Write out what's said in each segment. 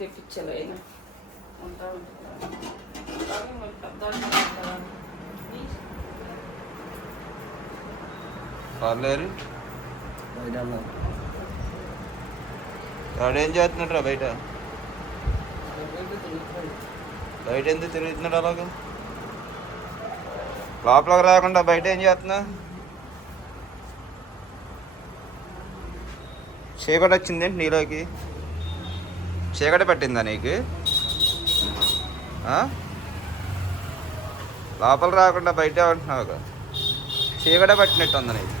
తెప్పించాలి ఉంటా పర్లేరు? వాడేం చేస్తున్నాడు రా బయట? బయట ఎందుకు తిరుగుతున్నాడు అలాగా? లోపలికి రాకుండా బయట ఏం చేస్తున్నా చీకటి వచ్చిందేంటి నీలోకి? చీకటి పట్టిందా నీకు? లోపల రాకుండా బయట ఉంటున్నావు చీకటే పట్టినట్టు ఉంది నీకు.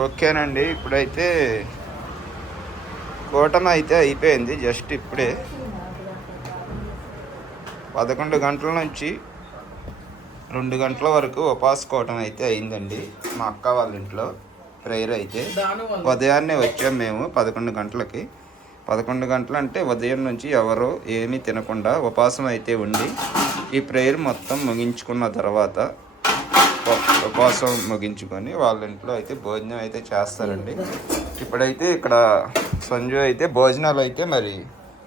ఓకేనండి ఇప్పుడైతే కూటమి అయితే అయిపోయింది జస్ట్ ఇప్పుడే. పదకొండు గంటల నుంచి రెండు గంటల వరకు ఉపాసుకోవటం అయితే అయిందండి. మా అక్క వాళ్ళ ఇంట్లో ప్రేయర్ అయితే ఉదయాన్నే వచ్చాం మేము పదకొండు గంటలకి. పదకొండు గంటలు అంటే ఉదయం నుంచి ఎవరు ఏమీ తినకుండా ఉపాసం అయితే ఉండి ఈ ప్రేయర్ మొత్తం ముగించుకున్న తర్వాత ఉప- ఉపవాసం ముగించుకొని వాళ్ళ ఇంట్లో అయితే భోజనం అయితే చేస్తారండి. ఇప్పుడైతే ఇక్కడ సంజు అయితే భోజనాలు అయితే మరి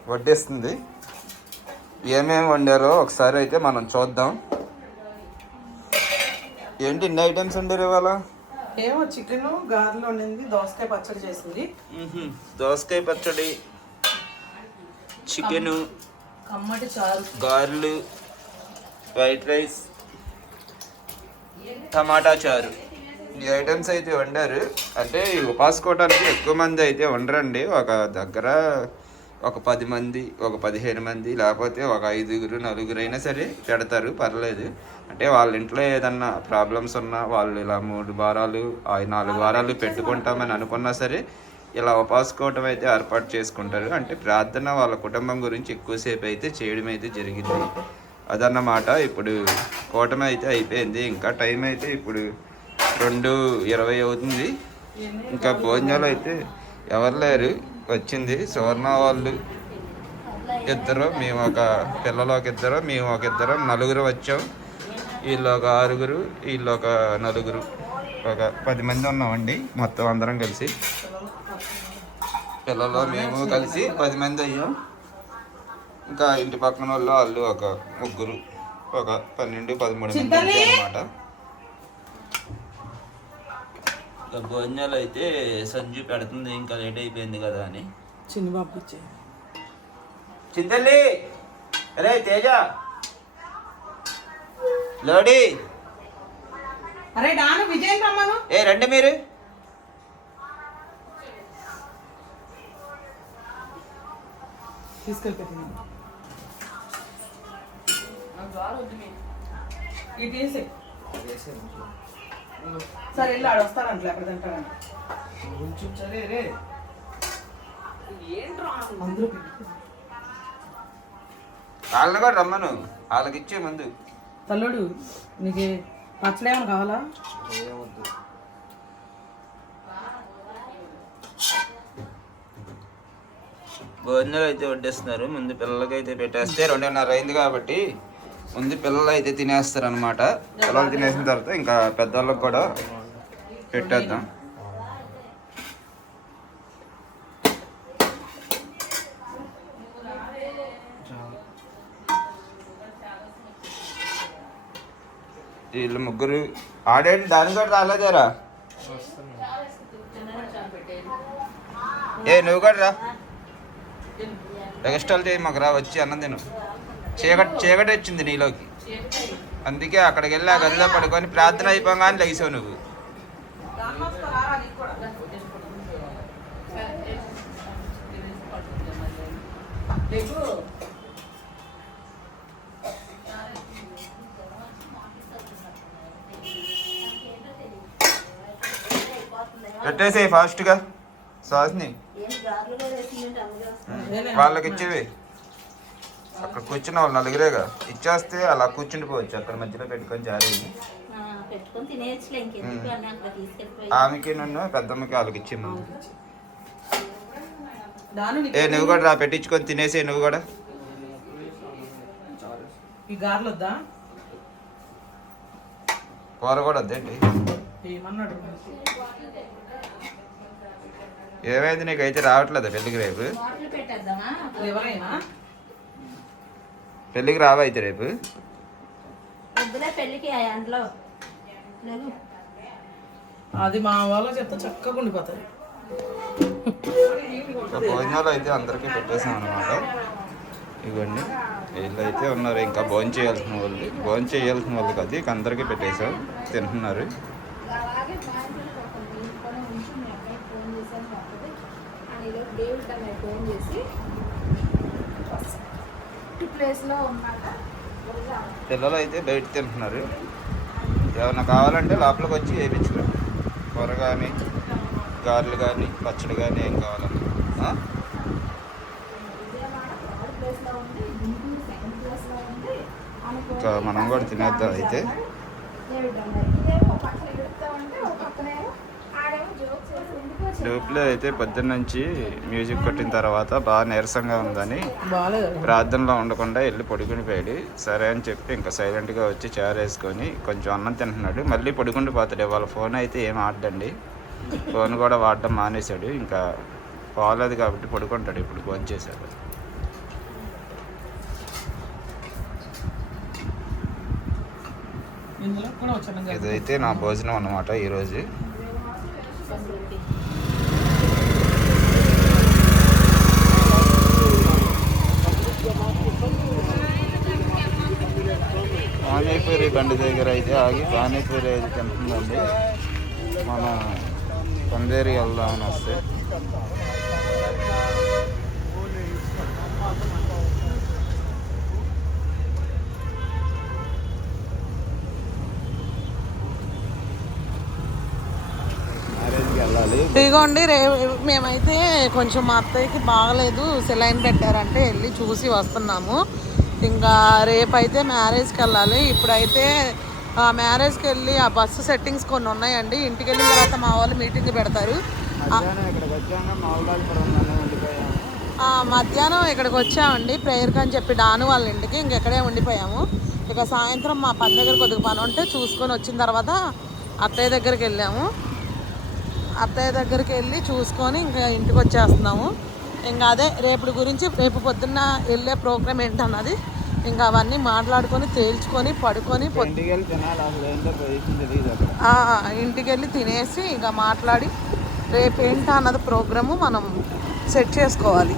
వడ్డేస్తుంది. ఏమేమి వండారో ఒకసారి అయితే మనం చూద్దాం. ఏంటి ఇన్ని ఐటమ్స్ వండారు ఇవాళ? ఏమో చికెన్ గారెలు వండింది దోసకాయ పచ్చడి చేసింది. దోసకాయ పచ్చడి చికెను కమ్మటి చారు. గారెలు వైట్ రైస్ టమాటా చారు. ఈ ఐటమ్స్ అయితే వండారు. అంటే ఈ ఉపాసుకోవడానికి ఎక్కువ మంది అయితే వండరండి. ఒక దగ్గర ఒక పది మంది ఒక పదిహేను మంది లేకపోతే ఒక ఐదుగురు నలుగురు అయినా సరే పెడతారు పర్లేదు. అంటే వాళ్ళ ఇంట్లో ఏదన్నా ప్రాబ్లమ్స్ ఉన్నా వాళ్ళు ఇలా మూడు వారాలు ఆ నాలుగు వారాలు పెట్టుకుంటామని అనుకున్నా సరే ఇలా ఉపాసుకోవటం అయితే ఏర్పాటు చేసుకుంటారు. అంటే ప్రార్థన వాళ్ళ కుటుంబం గురించి ఎక్కువసేపు అయితే చేయడం అయితే జరిగింది. అదన్నమాట. ఇప్పుడు కూటమి అయితే అయిపోయింది. ఇంకా టైం అయితే ఇప్పుడు రెండు ఇరవై అవుతుంది. ఇంకా భోజనాలు అయితే ఎవరు లేరు. వచ్చింది. సువర్ణ వాళ్ళు ఇద్దరు మేము ఒక పిల్లలు ఒక ఇద్దరు మేము ఒక ఇద్దరు నలుగురు వచ్చాం. వీళ్ళు ఒక ఆరుగురు వీళ్ళు ఒక నలుగురు ఒక పది మంది ఉన్నామండి మొత్తం అందరం కలిసి. పిల్లలు మేము కలిసి పది మంది అయ్యాం. ఇంకా ఇంటి పక్కన వాళ్ళు వాళ్ళు ఒక ముగ్గురు ఒక పన్నెండు పదమూడు మంది అనమాట భోజనాలు అయితే సంజు పెడుతుంది ఇంకా లేట్ అయిపోయింది కదా అని. చిన్ని బాబు చింతల్లి! అరే తేజ! లోడి! అరే డాను విజయ్ రమ్మను. ఏ రండి మీరు. తీసుకెళ్ళిపోతుంది ఇటు వేసే సరే వెళ్ళి ఆడ వస్తారంట ఎక్కడ అందరూ. వాళ్ళని కూడా రమ్మను. వాళ్ళకి ఇచ్చే ముందు. తల్లుడు నీకు పచ్చడి ఏమైనా కావాలా? భోజనాలు అయితే వడ్డిస్తున్నారు. ముందు పిల్లలకి అయితే పెట్టేస్తే రెండున్నర అయింది కాబట్టి ఉంది. పిల్లలు అయితే తినేస్తారు అనమాట పిల్లలు తినేసిన తర్వాత ఇంకా పెద్దవాళ్ళకి కూడా పెట్టేద్దాం. వీళ్ళు ముగ్గురు ఆడేంటి దాని కూడా రాలేదేరా. ఏ నువ్వు కూడా రా. ఎగస్టాల్ చేయి మాకు రా వచ్చి అన్నం తిను. చీకటి చీకటి వచ్చింది నీలోకి. అందుకే అక్కడికి వెళ్ళి ఆ గదిలో పడుకొని ప్రార్థన అయిపోగానే లెగిసావు నువ్వు. పెట్టేసేయి ఫాస్ట్గా. సాస్ని. వాళ్ళకి ఇచ్చేవి. అక్కడ కూర్చున్న వాళ్ళు నలుగురేగా ఇచ్చేస్తే అలా కూర్చుండిపోవచ్చు అక్కడ మధ్యలో పెట్టుకొని తీసుకెళ్ళిపోయి ఆమెకి నన్ను పెద్దమ్మకి వాళ్ళకి ఇచ్చేమ్మా ఏ నువ్వు కూడా రా పెట్టించుకొని తినేసే నువ్వు కూడా. కూర కూడా వద్దండి ఏమైంది నీకైతే రావట్లేదా పెళ్ళికి రేపు? బాటిల్ పెట్టేద్దామా? ఎవరైనా? పెళ్ళికి రావా అయితే రేపు? పెళ్ళికి అందులో అది మా వాళ్ళ చెప్తే చక్కగా ఉండిపోతుంది. భోజనాలు అయితే అందరికీ పెట్టేసాం అనమాట ఇవ్వండి. వీళ్ళు అయితే ఉన్నారు ఇంకా భోజనం చేయాల్సిన వాళ్ళు. భోజనం చేయాల్సిన వాళ్ళు కాదు ఇక అందరికీ పెట్టేసాం. తింటున్నారు. ఫోన్ చేసి ప్లేస్లో ఉన్నాక రోజా పిల్లలు అయితే బయట తింటున్నారు. ఏమన్నా కావాలంటే లోపలికి వచ్చి వేయించుకో కూర కానీ గారెలు కానీ పచ్చడి కానీ ఏం కావాలన్నా. ఇంకా మనం కూడా తినేద్దాం అయితే. పక్కన డూప్లో అయితే పొద్దున్న నుంచి మ్యూజిక్ కొట్టిన తర్వాత బాగా నీరసంగా ఉందని ప్రార్థనలో ఉండకుండా వెళ్ళి పడుకుని పోయాడు. సరే అని చెప్పి ఇంకా సైలెంట్గా వచ్చి చైర్ వేసుకొని కొంచెం అన్నం తింటున్నాడు. మళ్ళీ పడుకుంటూ పోతాడు. వాళ్ళ ఫోన్ అయితే ఏం ఆడడండి ఫోన్ కూడా వాడడం మానేశాడు. ఇంకా పోలేదు కాబట్టి పడుకుంటాడు. ఇప్పుడు ఫోన్ చేశాడు. ఇదైతే నా భోజనం అన్నమాట ఈరోజు. పానీపూరి బండి దగ్గర అయితే ఆగి పానీపూరి అయితే తింటుందండి మనం కొందేరి వెళ్దామని వస్తే. ఇదిగోండి రే మేమైతే కొంచెం మా అత్తయ్యకి బాగలేదు. సెలైన్ పెట్టారంటే వెళ్ళి చూసి వస్తున్నాము. ఇంకా రేపైతే మ్యారేజ్కి వెళ్ళాలి. ఇప్పుడైతే ఆ మ్యారేజ్కి వెళ్ళి ఆ బస్సు సెట్టింగ్స్ కొన్ని ఉన్నాయండి. ఇంటికి వెళ్ళిన తర్వాత మా వాళ్ళు మీటింగ్ పెడతారు. మధ్యాహ్నం ఇక్కడికి వచ్చామండి. ప్రేయర్కి అని చెప్పి డాను వాళ్ళ ఇంటికి ఇంకెక్కడే ఉండిపోయాము. ఇక సాయంత్రం మా పని దగ్గర కొద్దిగా పని ఉంటే చూసుకొని వచ్చిన తర్వాత అత్తయ్య దగ్గరికి వెళ్ళాము. అత్తయ్య దగ్గరికి వెళ్ళి చూసుకొని ఇంకా ఇంటికి వచ్చేస్తున్నాము. ఇంకా అదే రేపటి గురించి రేపు పొద్దున్న వెళ్ళే ప్రోగ్రామ్ ఏంటన్నది ఇంకా అవన్నీ మాట్లాడుకొని తేల్చుకొని పడుకొని ఇంటికి వెళ్ళి తినేసి ఇక మాట్లాడి రేపు ఏంటా అన్నది ప్రోగ్రాము మనం సెట్ చేసుకోవాలి.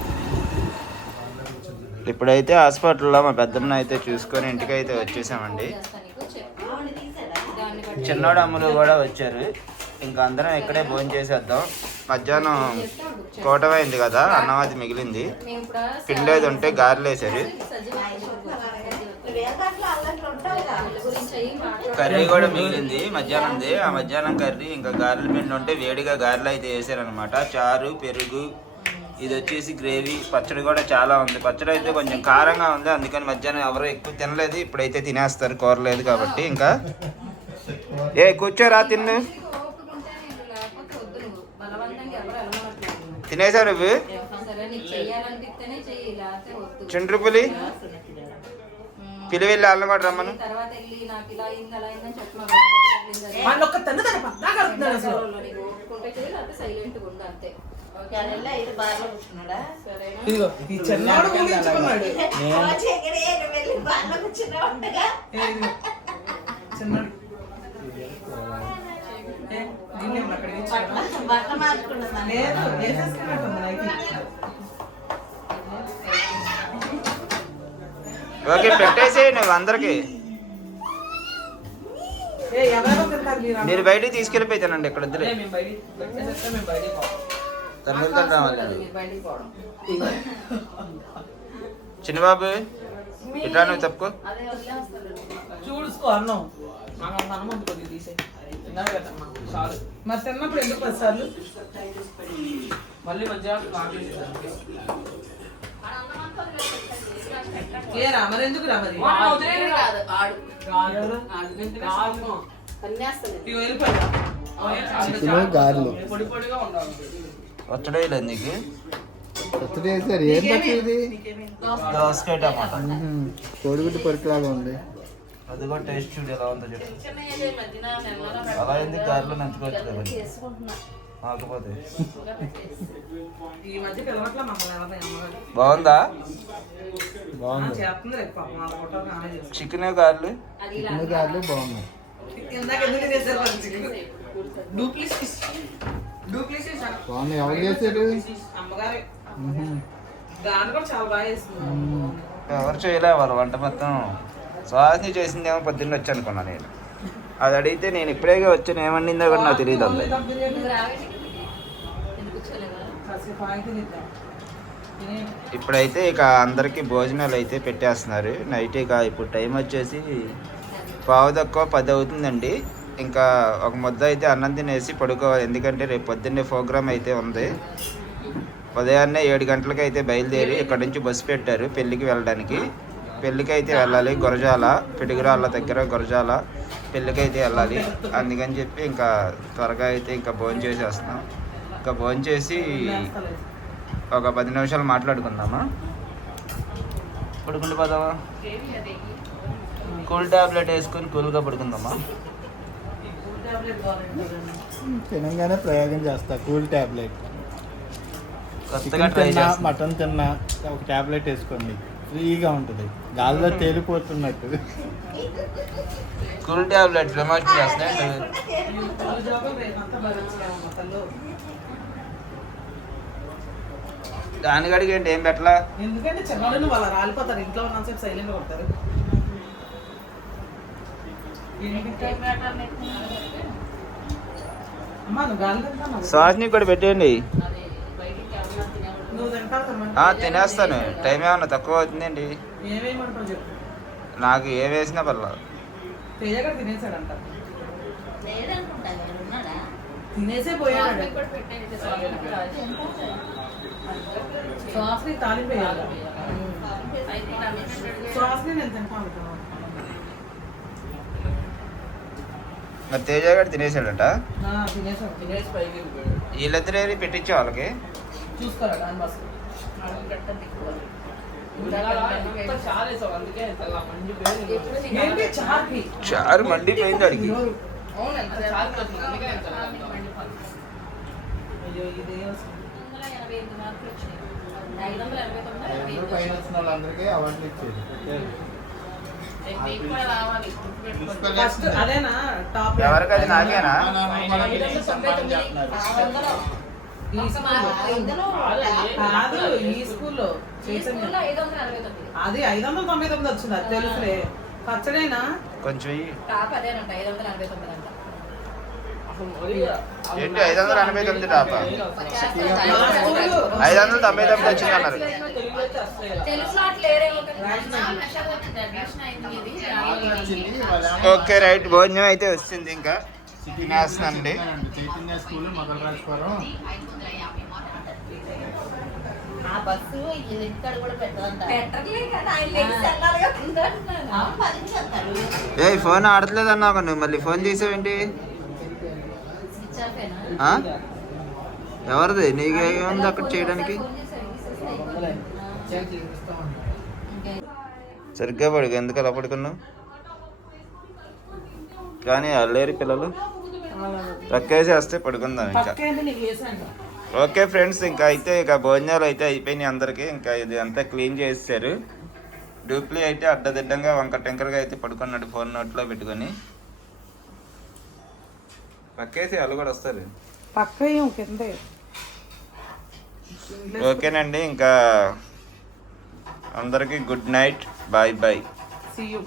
ఇప్పుడైతే హాస్పిటల్లో మా పెద్దమ్మ అయితే చూసుకొని ఇంటికి అయితే వచ్చేసామండి. చిన్నోడు అమ్ములు కూడా వచ్చారు. ఇంకా అందరం ఇక్కడే భోజనం చేసేద్దాం మధ్యాహ్నం కోటమైంది కదా అన్నం అది మిగిలింది. పిండేది ఉంటే గారెలు వేసారు కర్రీ కూడా మిగిలింది మధ్యాహ్నంది. ఆ మధ్యాహ్నం కర్రీ ఇంకా గారెల పిండి ఉంటే వేడిగా గారెలు అయితే వేసారనమాట చారు పెరుగు ఇది వచ్చేసి గ్రేవీ పచ్చడి కూడా చాలా ఉంది. పచ్చడి అయితే కొంచెం కారంగా ఉంది అందుకని మధ్యాహ్నం ఎవరు ఎక్కువ తినలేదు. ఇప్పుడైతే తినేస్తారు కూర లేదు కాబట్టి ఇంకా. ఏ కూర్చోరా తిన్ను ఓపుకుంటే నేను లేకపోతే వద్దు నువ్వు బలవంతంగా ఎవరు వెళ్ళమట్లేదు తినేసా నువ్వు? చుండ్రుపులి ఉమ్, పిలివెళ్ళి వాళ్ళని కూడా రమ్మను. వెళ్ళి వాళ్ళు చిన్నవాడు లేదు వేసేసుకున్నట్టుంది నైటీ. ఓకే పెట్టేసి నువ్వు అందరికి. మీరు బయటికి తీసుకెళ్ళిపోయి తినండి ఇక్కడ పోవడం. చిన్నబాబు ఇట్లా నువ్వు తప్పుకో. చూడుకో అన్నం. కదమ్మా చాలు మరి తిన్నప్పుడు ఎందుకు పది సార్లు? మళ్ళీ మధ్య ఏ ఎందుకు రా మరి? కాదు ఆడు. ఎవరు? ఆడు. కన్యాస్తాను ఇవి వెళ్ళిపోయా చికెన్ గారెలు పొడి పొడిగా ఉండాలి. వచ్చడే లేదు నీకు? ఏం దోసకాయ టమాటా. మ్మ్. కోడిగుడ్డు పరికలాగా ఉంది. అది కూడా టేస్ట్ చూడు ఎలా ఉందో చెప్పు అలా ఎందుకు గారిలో నంచుకోవచ్చు కదా కాకపోతే బాగుందా? బాగుంది. చికెన్ గార్లు? చిన్న గార్లు బాగున్నాయి. చికెన్? బాగున్నాయి. ఎవరు చేశారు? అమ్మగారే. మ్మ్. దాన్ని కూడా చాలా బాగా చేస్తుంది ఎవరు చేయలే వాళ్ళ వంట మొత్తం. సుహాసిని చేసిందేమో పొద్దున్న వచ్చి అనుకున్నా నేను. అది అడిగితే నేను ఇప్పుడే వచ్చాను ఏమండిందో కూడా నాకు తెలియదు అంది. ఇప్పుడైతే ఇక అందరికీ భోజనాలు అయితే పెట్టేస్తున్నారు. నైట్ ఇక ఇప్పుడు టైం వచ్చేసి పావు తక్కువ పది అవుతుందండి. ఇంకా ఒక ముద్ద అయితే అన్నం తినేసి పడుకోవాలి. ఎందుకంటే రేపు పొద్దున్నే ప్రోగ్రామ్ అయితే ఉంది. ఉదయాన్నే ఏడు గంటలకు అయితే బయలుదేరి ఇక్కడ నుంచి బస్సు పెట్టారు పెళ్ళికి వెళ్ళడానికి. పెళ్ళికి అయితే వెళ్ళాలి గురజాల పిడుగురాళ్ళ దగ్గర గురజాల పెళ్ళికి అయితే వెళ్ళాలి. అందుకని చెప్పి ఇంకా త్వరగా అయితే ఇంకా భోజనం చేసేస్తున్నాం. ఇంకా భోజనం చేసి ఒక పది నిమిషాలు మాట్లాడుకుందామా? పడుకుంటూ పోదామా? కూల్ టాబ్లెట్ వేసుకొని కూల్గా పడుకుందామా? తినంగానే ప్రయోగం చేస్తా కూల్ టాబ్లెట్. కొత్తగా ట్రై చేస్తాం మటన్ తిన్నా ఒక టాబ్లెట్ వేసుకోండి. ఫ్రీగా ఉంటుంది. గాల్లో తేలిపోతున్నట్టు. కూల్ టాబ్లెట్ ప్రమోట్ చేస్తున్నాయి తల్లు దానికి అడిగేంటి ఏం పెట్టలా? ఎందుకంటే చిన్నవాళ్ళు వాళ్ళ రాలిపోతారు ఇంట్లో ఉన్నంతసేపు సైలెంట్ కొడతారు సాస్ని కూడా పెట్టేయండి నువ్వు తింటావు కదమ్మా. ఆ, తినేస్తాను. టైం ఏమన్నా తక్కువ అవుతుందండి నాకు ఏ వేసినా పర్లేదు తినేసే పోయాడు తాలింపు వేయాలి. నేను తింటాను. మరి తేజ గారు తినేసాడట? ఆ, తినేసాడు. తినేసి పైకి వెళ్ళిపోయాడు. వీళ్ళిద్దరు పెట్టించే వాళ్ళకి? చూసుకోరా దాని బస్? చారు మండిపోయింది అడిగి. వాళ్ళందరికీ అవార్డులు ఇచ్చేది. మీకు కూడా రావాలి ఫస్ట్ అదేనా? టాప్ ఎవరికది నాకేనా? ఈ కాదు ఈ స్కూల్లో అది ఐదు వందల తొంభై తొమ్మిది వచ్చింది అది తెలుసులే. పచ్చడేనా? కొంచెం ఏంటి ఐదు వందల ఎనభై తొమ్మిది టాపా? ఐదు వందల తొంభై తొమ్మిది వచ్చింది అన్నారు. Okay right. భోజనం అయితే వచ్చింది ఇంకా. చైతన్య స్కూల్ ఆ బస్సు ఇక్కడ కూడా ఆయన లెగ్స్ వెళ్ళాలిగా ఉందంటున్నాను పదించేస్తారు ఏ ఫోన్ ఆడట్లేదు అన్నావు నువ్వు. మళ్ళీ ఫోన్ చేసావేంటి? ఎవరిది? నీకేముంది అక్కడ చేయడానికి? సరిగ్గా పడుకు ఎందుకు అలా పడుకున్నావు? కానీ అల్లేరి పిల్లలు. పక్కేసేస్తే పడుకుందాం ఇంకా. ఓకే ఫ్రెండ్స్ ఇంకా అయితే ఇక భోజనాలు అయితే అయిపోయినాయి అందరికీ. ఇంకా ఇది అంతా క్లీన్ చేసేసారు డూప్లీ అయితే అడ్డదిడ్డంగా వంక టెంకరగా అయితే పడుకున్నాడు ఫోన్ నోట్లో పెట్టుకొని. పక్కేసి వాళ్ళు కూడా వస్తారు. ఓకేనండి ఇంకా అందరికీ good night bye bye. See you